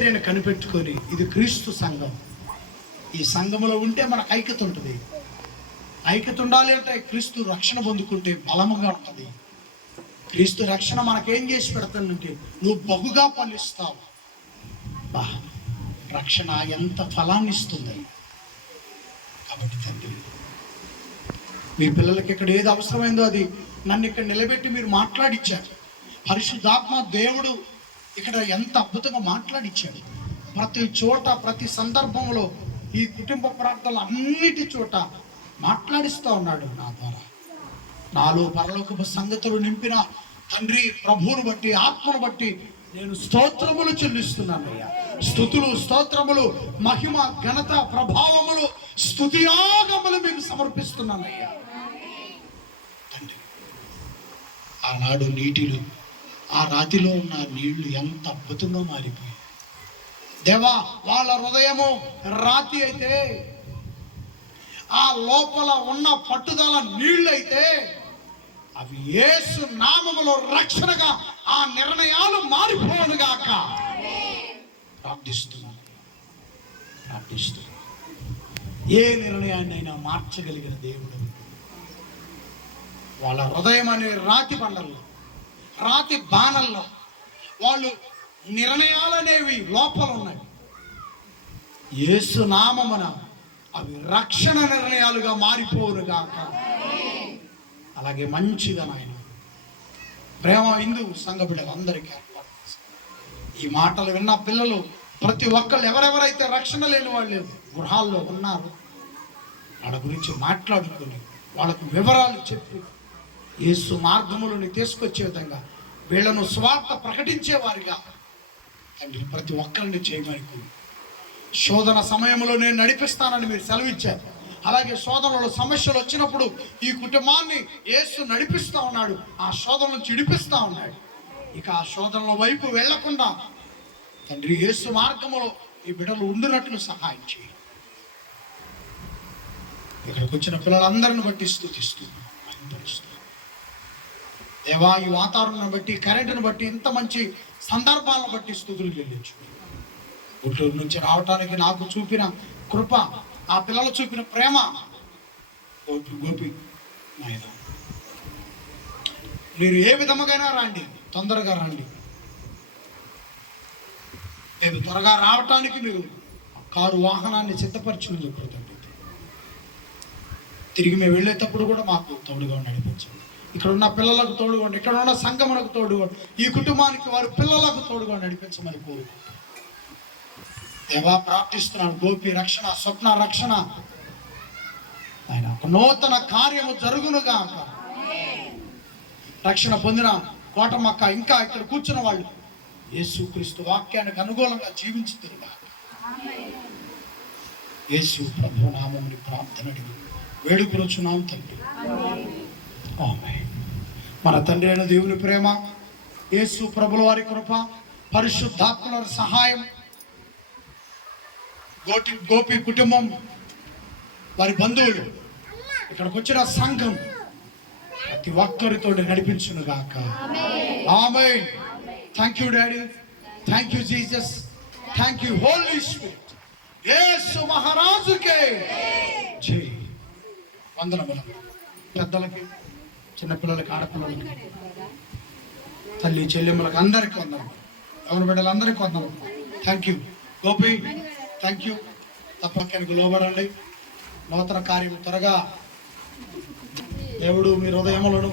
నేను కనిపెట్టుకొని ఇది క్రీస్తు సంఘం. ఈ సంఘములో ఉంటే మనకు ఐక్యత ఉంటుంది. ఐక్యత ఉండాలి అంటే క్రీస్తు రక్షణ పొందుకుంటే బలముగా ఉంటుంది. క్రీస్తు రక్షణ మనకేం చేసి పెడతానంటే నువ్వు బహుగా ఫలిస్తావు. బా రక్షణ ఎంత ఫలాన్ని ఇస్తుంది. కాబట్టి తండ్రి మీ పిల్లలకి ఇక్కడ ఏది అవసరమైందో అది నన్ను ఇక్కడ నిలబెట్టి మీరు మాట్లాడిచ్చారు. పరిశుద్ధాత్మ దేవుడు ఇక్కడ ఎంత అద్భుతంగా మాట్లాడిచ్చాడు. ప్రతి చోట ప్రతి సందర్భంలో ఈ కుటుంబ ప్రార్థనలు అన్నిటి చోట మాట్లాడిస్తూ ఉన్నాడు నా ద్వారా. నాలో పరలోకపు సంగతులు నింపిన తండ్రి ప్రభువును బట్టి ఆత్మను బట్టి నేను స్తోత్రములు చెల్లిస్తున్నానయ్యా స్థుతులు స్తోత్రములు మహిమ ఘనత ప్రభావములు స్థుతియాగములు మీకు సమర్పిస్తున్నానయ్యా తండ్రి ఆనాడు నీటిలో ఆ రాతిలో ఉన్న నీళ్ళు ఎంత అద్భుతంగా మారిపోయాయి. దేవా వాళ్ళ హృదయము రాతి అయితే ఆ లోపల ఉన్న పట్టుదల నీళ్ళు అయితే అవి ఏసు నామములో రక్షణగా ఆ నిర్ణయాలు మారిపోనుగాక ప్రార్థిస్తున్నాను ప్రార్థిస్తున్నాను ఏ నిర్ణయాన్ని అయినా మార్చగలిగిన దేవుడు. వాళ్ళ హృదయం అనే రాతి పండల్లో. రాతి బాణల్లో వాళ్ళు నిర్ణయాలు అనేవి లోపల ఉన్నాయి ఏసునామమున అవి రక్షణ నిర్ణయాలుగా మారిపోవునుగాక. అలాగే మంచిగా నాయన ప్రేమ హిందూ సంఘ బిడ్డలందరికీ ఏర్పాటు ఈ మాటలు విన్న పిల్లలు ప్రతి ఒక్కళ్ళు ఎవరెవరైతే రక్షణ లేని వాళ్ళు గృహాల్లో ఉన్నారు వాళ్ళ గురించి మాట్లాడుకుని వాళ్ళకు వివరాలు చెప్పి యేసు మార్గములను తీసుకొచ్చే విధంగా వీళ్ళను స్వార్థ ప్రకటించేవారిగా తండ్రి ప్రతి ఒక్కరిని చేయమని శోధన సమయంలో నేను నడిపిస్తానని మీరు సెలవిచ్చారు. అలాగే శోధనలో సమస్యలు వచ్చినప్పుడు ఈ కుటుంబాన్ని యేసు నడిపిస్తూ ఉన్నాడు. ఆ శోధన నుంచి ఉన్నాడు. ఇక ఆ శోధనల వైపు వెళ్ళకుండా తండ్రి యేసు మార్గములో ఈ బిడ్డలు ఉండినట్లు సహాయం చేయి. ఇక్కడికి వచ్చిన పిల్లలందరిని బట్టి స్థుతిస్తూ దేవా ఈ వాతావరణాన్ని బట్టి కరెంటును బట్టి ఇంత మంచి సందర్భాలను బట్టి స్థుతులు చెల్లించు. గుంటూరు నుంచి రావటానికి నాకు చూపిన కృప ఆ పిల్లలు చూపిన ప్రేమ. గోపి గోపి నాయన. మీరు ఏ విధముగైనా రండి తొందరగా రండి. మేము త్వరగా రావటానికి మీరు కారు వాహనాన్ని సిద్ధపరిచినందుకు కృతజ్ఞత. తిరిగి మేము వెళ్ళేటప్పుడు కూడా మాకు తోడుగా నడిపించండి ఇక్కడ ఉన్న పిల్లలకు తోడుకోండి ఇక్కడ ఉన్న సంఘమునకు తోడుకోండి ఈ కుటుంబానికి వారి పిల్లలకు తోడుకోండి నడిపించమని కోరుకుంటున్నాను దేవా ప్రార్థిస్తున్నాను గోపి రక్షణ స్వప్న రక్షణ. ఆయన ఒక నూతన కార్యము జరుగునుగా రక్షణ పొందిన కోటమక్క ఇంకా ఇక్కడ కూర్చున్న వాళ్ళు యేసుక్రీస్తు వాక్యానికి అనుకూలంగా జీవించుతురుగా యేసు ప్రభు నామముని ప్రార్థన వేడుకలు వేడుకొనుచున్నాం తండ్రి. ఆమె మన తండ్రి అయిన దేవుని ప్రేమ యేసు ప్రభుల వారి కృప పరిశుద్ధాత్మల సహాయం గోటి గోపి కుటుంబం వారి బంధువులు ఇక్కడికి వచ్చిన సంఘం ప్రతి ఒక్కరితో నడిపించును గాక. ఆమె thank you daddy. Thank you Jesus. Thank you holy spirit Yesu మహారాజుకే. జై. వందనములు. పెద్దలకి. చిన్నపిల్లలకి ఆడపిల్లలకి. తల్లి చెల్లెమ్మలకి అందరికి వందనం. ఎవరి బిడ్డలందరికీ వందనం. Thank you Gopi thank you తప్పకనికి లోబడండి. నూతన కార్యం త్వరగా. దేవుడు మీ హృదయములను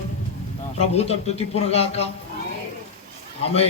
ప్రభు తట్టు తిప్పునుగాక. ఆమె